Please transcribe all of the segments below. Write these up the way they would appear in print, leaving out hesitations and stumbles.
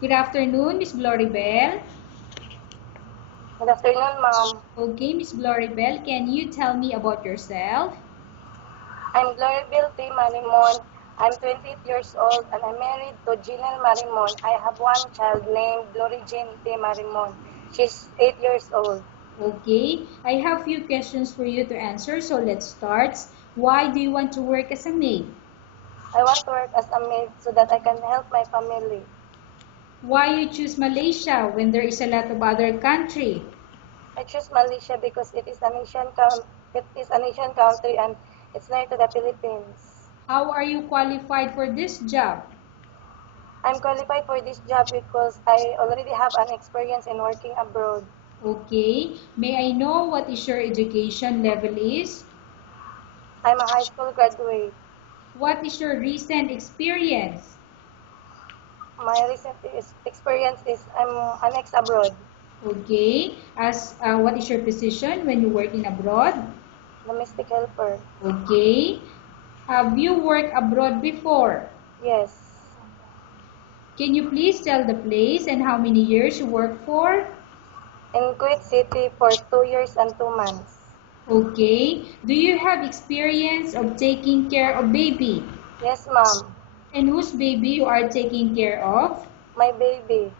Good afternoon, Miss Gloribel. Good afternoon, ma'am. Okay, Miss Gloribel, can you tell me about yourself? I'm Gloribel T. Marimon. I'm 28 years old and I'm married to Jinel Marimon. I have one child named Glory Jean T. Marimon. She's 8 years old. Okay, I have few questions for you to answer, so let's start. Why do you want to work as a maid? I want to work as a maid so that I can help my family. Why you choose Malaysia when there is a lot of other country? I choose Malaysia because it is a nation country and it's near to the Philippines. How are you qualified for this job? I'm qualified for this job because I already have an experience in working abroad. Okay, may I know what is your education level is? I'm a high school graduate. What is your recent experience? My recent experience is I'm an ex-abroad, Okay, as what is your position when you work in abroad? domestic helper. Okay, have you worked abroad before? Yes. Can you please tell the place and how many years you worked for? In Kuwait City for 2 years and 2 months. Okay, do you have experience of taking care of baby? Yes, ma'am. And whose baby you are taking care of? My baby.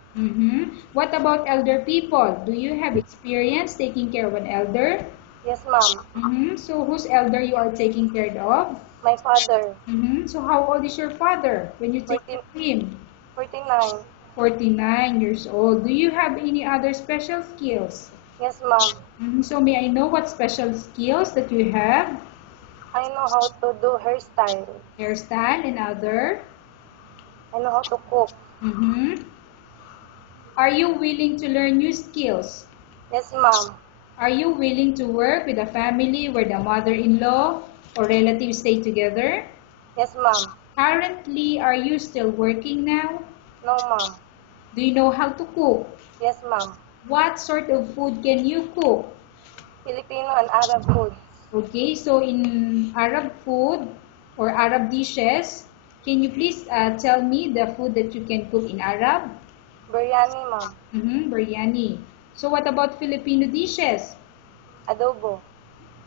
What about elder people? Do you have experience taking care of an elder? Yes, ma'am. So whose elder you are taking care of? My father. So how old is your father when you take 14, care of him? 49. 49 years old. Do you have any other special skills? Yes, ma'am. So may I know what special skills that you have? I know how to do hairstyle. Hairstyle and other? I know how to cook. Mm-hmm. Are you willing to learn new skills? Yes, ma'am. Are you willing to work with a family where the mother-in-law or relatives stay together? Yes, ma'am. Currently, are you still working now? No, ma'am. Do you know how to cook? Yes, ma'am. What sort of food can you cook? Filipino and Arab foods. Okay, so in Arab food or Arab dishes, can you please tell me the food that you can cook in Arab? Biryani, ma'am. Biryani. So what about Filipino dishes? Adobo.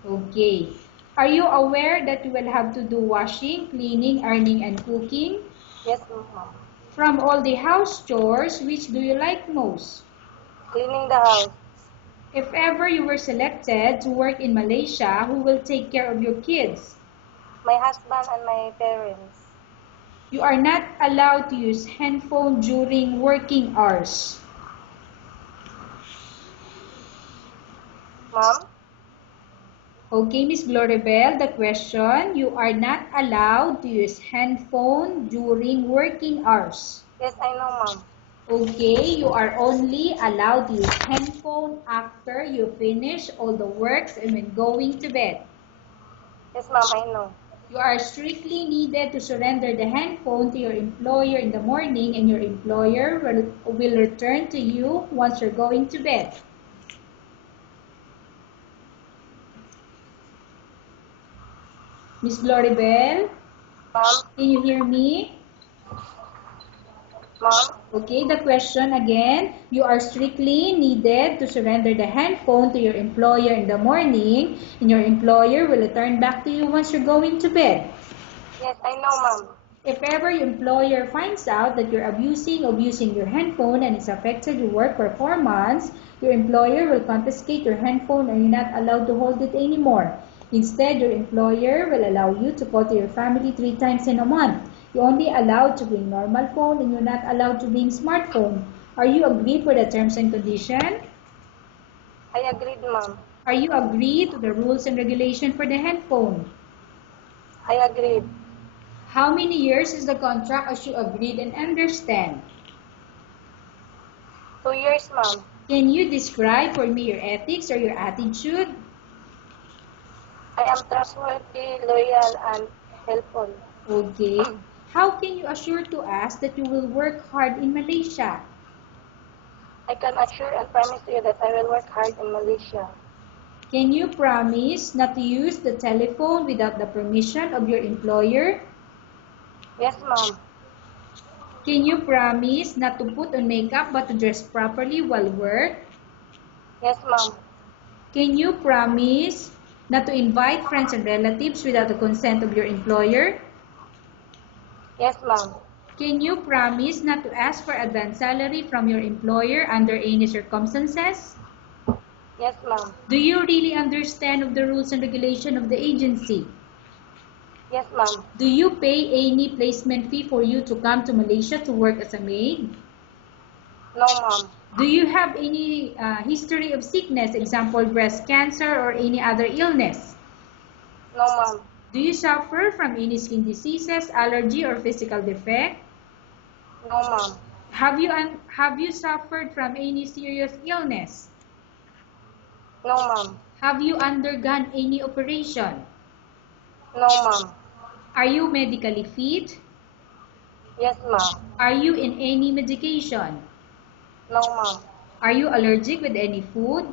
Okay. Are you aware that you will have to do washing, cleaning, ironing, and cooking? Yes, ma'am. From all the house chores, which do you like most? Cleaning the house. If ever you were selected to work in Malaysia, who will take care of your kids? My husband and my parents. You are not allowed to use handphone during working hours. Ma'am? Okay, Miss Gloribel, the question, you are not allowed to use handphone during working hours. Yes, I know, ma'am. Okay, you are only allowed to use handphone after you finish all the works and when going to bed. Yes, ma'am, I know. You are strictly needed to surrender the handphone to your employer in the morning and your employer will return to you once you're going to bed. Miss Gloribel, Ma'am? can you hear me? Ma'am? Okay, the question again, you are strictly needed to surrender the handphone to your employer in the morning and your employer will return back to you once you're going to bed. Yes, I know, ma'am. If ever your employer finds out that you're abusing of using your handphone and it's affected your work performance, your employer will confiscate your handphone and you're not allowed to hold it anymore. Instead, your employer will allow you to call to your family 3 times in a month. You're only allowed to bring normal phone and you're not allowed to bring smartphone. Are you agreed for the terms and condition? I agreed, ma'am. Are you agreed to the rules and regulation for the handphone? I agreed. How many years is the contract as you agreed and understand? 2 years, ma'am. Can you describe for me your ethics or your attitude? I am trustworthy, loyal, and helpful. Okay. How can you assure to us that you will work hard in Malaysia? I can assure and promise to you that I will work hard in Malaysia. Can you promise not to use the telephone without the permission of your employer? Yes, ma'am. Can you promise not to put on makeup but to dress properly while work? Yes, ma'am. Can you promise not to invite friends and relatives without the consent of your employer? Yes, ma'am. Can you promise not to ask for advance salary from your employer under any circumstances? Yes, ma'am. Do you really understand of the rules and regulation of the agency? Yes, ma'am. Do you pay any placement fee for you to come to Malaysia to work as a maid? No, ma'am. Do you have any history of sickness, example breast cancer or any other illness? No, ma'am. Do you suffer from any skin diseases, allergy or physical defect? No, ma'am. Have you suffered from any serious illness? No, ma'am. Have you undergone any operation? No, ma'am. Are you medically fit? Yes, ma'am. Are you in any medication? No, ma'am. Are you allergic with any food?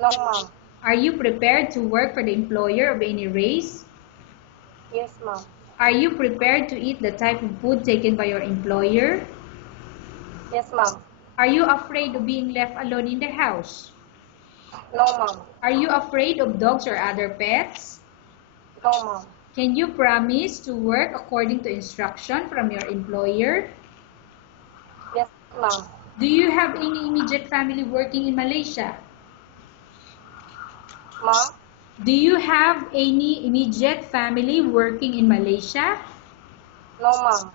No, ma'am. Are you prepared to work for the employer of any race? Yes, ma'am. Are you prepared to eat the type of food taken by your employer? Yes, ma'am. Are you afraid of being left alone in the house? No, ma'am. Are you afraid of dogs or other pets? No, ma'am. Can you promise to work according to instruction from your employer? Yes, ma'am. Do you have any immediate family working in Malaysia? Ma'am? Do you have any immediate family working in Malaysia? No, ma'am.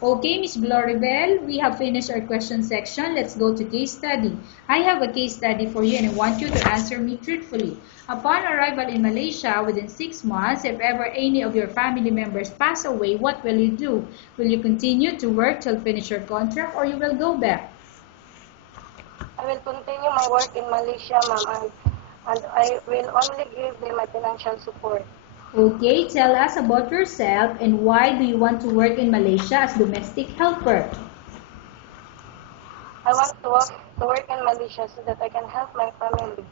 Okay, Miss Gloribel, we have finished our question section. Let's go to case study. I have a case study for you and I want you to answer me truthfully. Upon arrival in Malaysia within 6 months, if ever any of your family members pass away, what will you do? Will you continue to work till finish your contract or you will go back? I will continue my work in Malaysia, ma'am, and I will only give them my financial support. Okay, tell us about yourself and why do you want to work in Malaysia as domestic helper? I want to work in Malaysia so that I can help my family.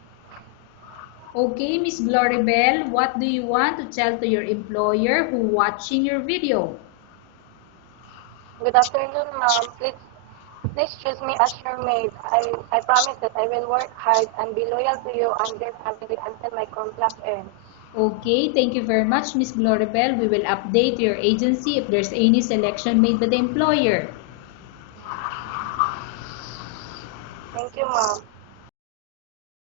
Okay, Miss Gloribel, what do you want to tell to your employer who watching your video? Good afternoon, ma'am. Please choose me as your maid. I promise that I will work hard and be loyal to you and your family until my contract ends. Okay, thank you very much, Miss Gloribel. We will update your agency if there's any selection made by the employer. Thank you, ma'am.